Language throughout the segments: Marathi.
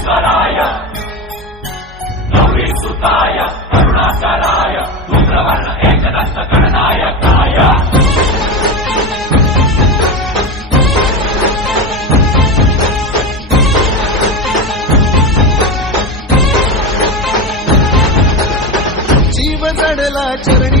ஈஸ்வராய சுத்தாய அருணாச்சலாய உக்ரவர்ண ஏகதஸ்த கணநாயகாய ஜீவ சடலாச்சரணி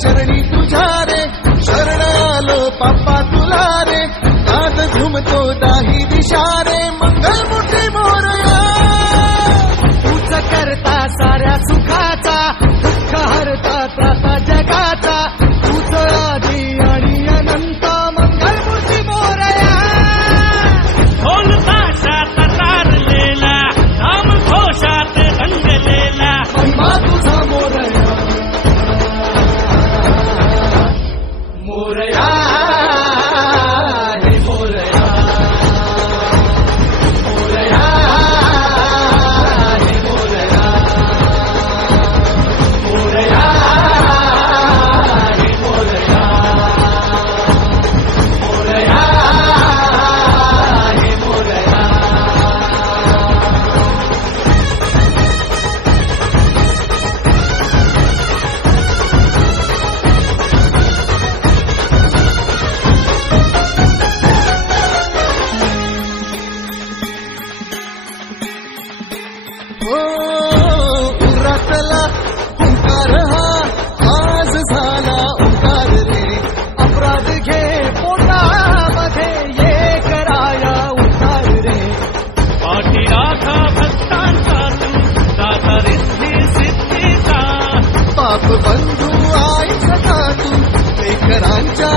चरणी तुझ्या रे शरण आलो पापा तुला रे. आज झुमतो दाही दिशा रे मंगल मोठे मोरया. तूच करता साऱ्या सुखाचा दुःख हरता त्राता जगाचा. तूच आधी आणि अनंत मंगल मोठे मोरया. ढोलताशात तारलेला राम घोषात रंगलेला तुझा मोरया. हो उरातला हुंकार आज झाला उंकार रे. अपराध ये कराया उतार रे. पाठी राखा भक्तांचा तू दाता रिद्धी सिद्धीचा. पाप बंधू आई सखा तू लेकरांच्या